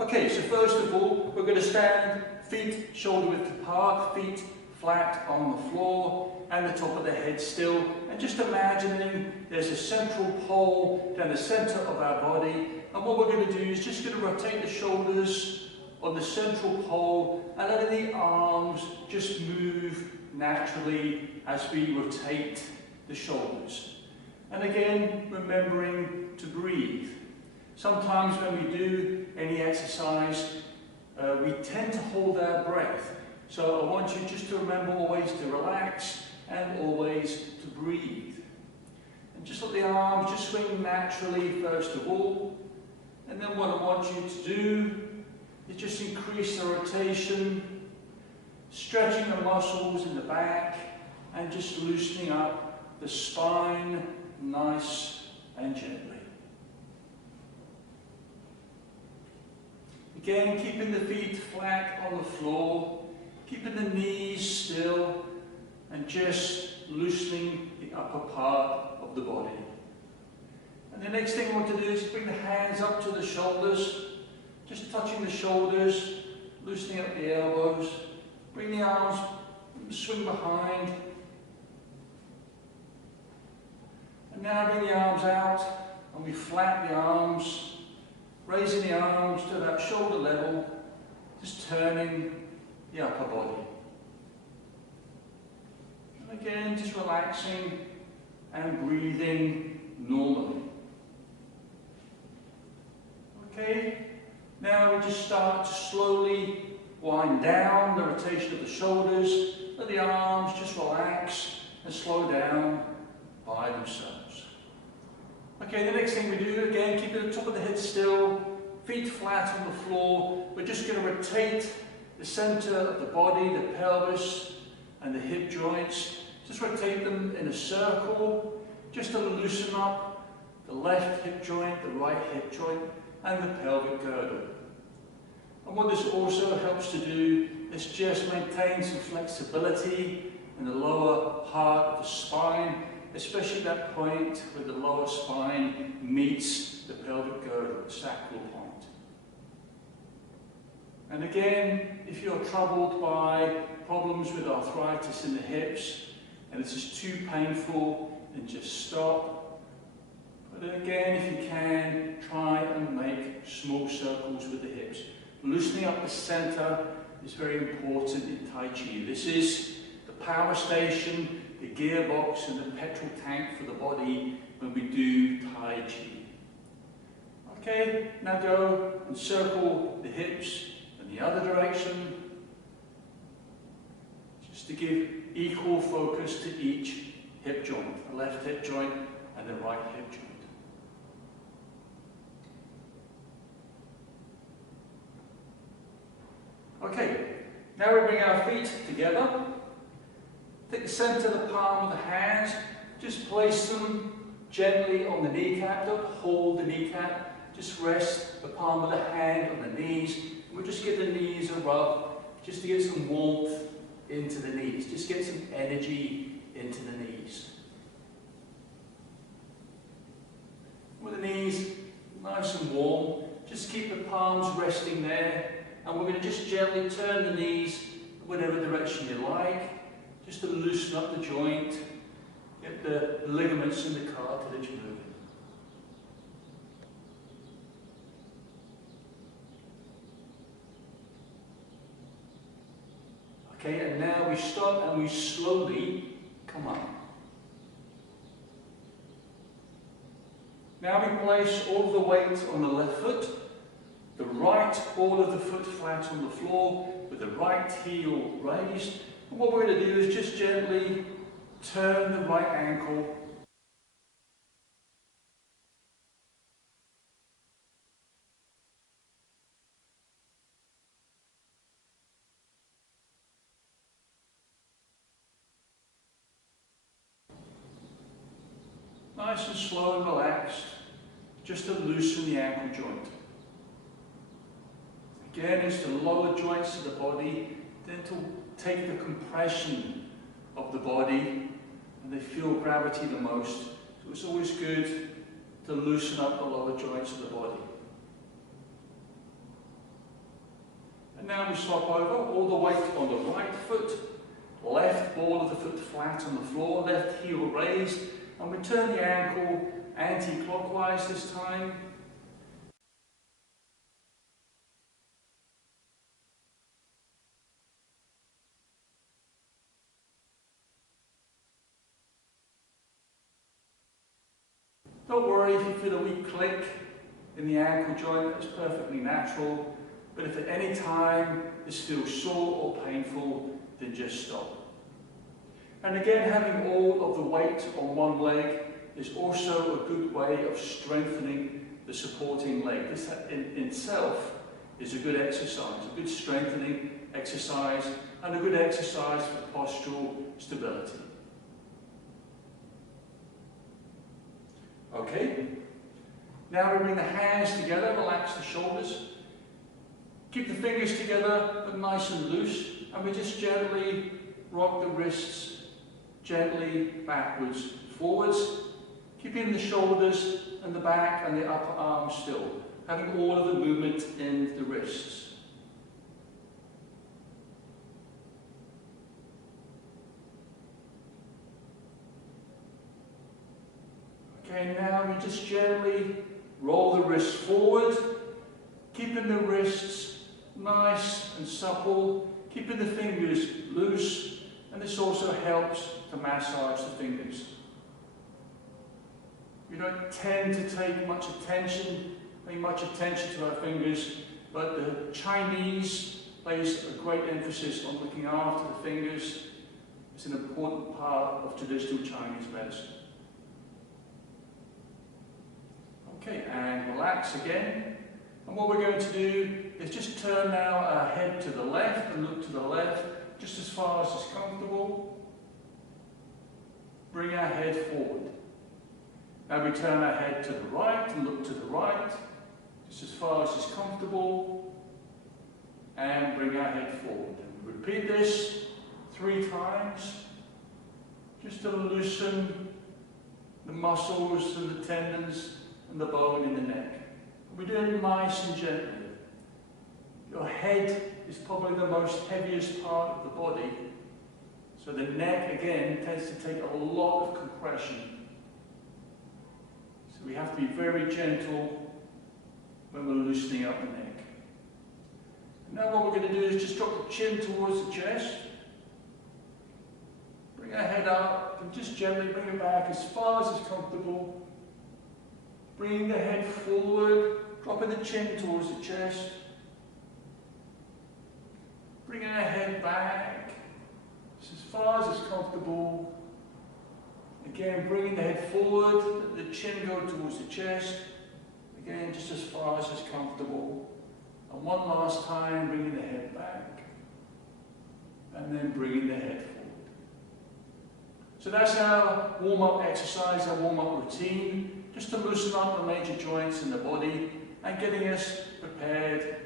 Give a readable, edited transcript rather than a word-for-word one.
Okay, so first of all, we're going to stand feet shoulder width apart, feet flat on the floor, and the top of the head still. And just imagining there's a central pole down the center of our body. And what we're going to do is just going to rotate the shoulders on the central pole and letting the arms just move naturally as we rotate the shoulders. And again, remembering to breathe. Sometimes when we do any exercise, we tend to hold our breath. So I want you just to remember always to relax and always to breathe. And just let the arms just swing naturally first of all. And then what I want you to do is just increase the rotation, stretching the muscles in the back and just loosening up the spine nice and gently. Again, keeping the feet flat on the floor, keeping the knees still, and just loosening the upper part of the body. And the next thing I want to do is bring the hands up to the shoulders, just touching the shoulders, loosening up the elbows, bring the arms, swing behind. And now bring the arms out, and we flat the arms, raising the arms to that shoulder level, just turning the upper body. And again, just relaxing and breathing normally. Okay, now we just start to slowly wind down the rotation of the shoulders, let the arms just relax and slow down by themselves. Okay, the next thing we do, again, keeping the top of the head still, feet flat on the floor. We're just going to rotate the center of the body, the pelvis and the hip joints. Just rotate them in a circle, just to loosen up the left hip joint, the right hip joint, and the pelvic girdle. And what this also helps to do is just maintain some flexibility in the lower part of the spine, especially that point where the lower spine meets the pelvic girdle, the sacral point. And again, if you're troubled by problems with arthritis in the hips, and this is too painful, then just stop. But again, if you can, try and make small circles with the hips. Loosening up the center is very important in Tai Chi. This is the power station, the gearbox and the petrol tank for the body when we do Tai Chi. Okay, now go and circle the hips in the other direction, just to give equal focus to each hip joint, the left hip joint and the right hip joint. Okay, now we bring our feet together. Take the center of the palm of the hands, just place them gently on the kneecap. Don't hold the kneecap, just rest the palm of the hand on the knees. And we'll just give the knees a rub, just to get some warmth into the knees. Just get some energy into the knees. With the knees nice and warm, just keep the palms resting there. And we're going to just gently turn the knees in whatever direction you like, just to loosen up the joint, get the ligaments and the cartilage moving. Okay, and now we stop and we slowly come up. Now we place all of the weight on the left foot, the right ball of the foot flat on the floor with the right heel raised. And what we're going to do is just gently turn the right ankle. Nice and slow and relaxed, just to loosen the ankle joint. Again, it's the lower joints of the body, then to take the compression of the body, and they feel gravity the most. So it's always good to loosen up the lower joints of the body. Now we swap over, all the weight on the right foot, left ball of the foot flat on the floor, left heel raised, and we turn the ankle anti-clockwise this time. Don't worry if you feel a weak click in the ankle joint, that's perfectly natural. But if at any time this feels sore or painful, then just stop. And again, having all of the weight on one leg is also a good way of strengthening the supporting leg. This in itself is a good exercise, a good strengthening exercise, and a good exercise for postural stability. Okay, now we bring the hands together, relax the shoulders. Keep the fingers together, but nice and loose, and we just gently rock the wrists gently backwards, forwards, keeping the shoulders and the back and the upper arm still, having all of the movement in the wrists. Okay, now we just gently roll the wrists forward, keeping the wrists nice and supple, keeping the fingers loose, and this also helps to massage the fingers. We don't tend to pay much attention to our fingers, but the Chinese place a great emphasis on looking after the fingers. It's an important part of traditional Chinese medicine. Okay, and relax again. And what we're going to do is just turn now our head to the left and look to the left, just as far as is comfortable. Bring our head forward. Now we turn our head to the right and look to the right, just as far as is comfortable. And bring our head forward. And we repeat this 3 times, just to loosen the muscles and the tendons and the bone in the neck. We do it nice and gently. Your head is probably the most heaviest part of the body, so the neck again tends to take a lot of compression. So we have to be very gentle when we're loosening up the neck. And now what we're going to do is just drop the chin towards the chest. Bring our head up and just gently bring it back as far as is comfortable. Bringing the head forward, dropping the chin towards the chest. Bringing our head back as far as is comfortable. Again, bringing the head forward, let the chin go towards the chest. Again, just as far as is comfortable. And one last time, bringing the head back. And then bringing the head forward. So that's our warm-up exercise, our warm-up routine, just to loosen up the major joints in the body and getting us prepared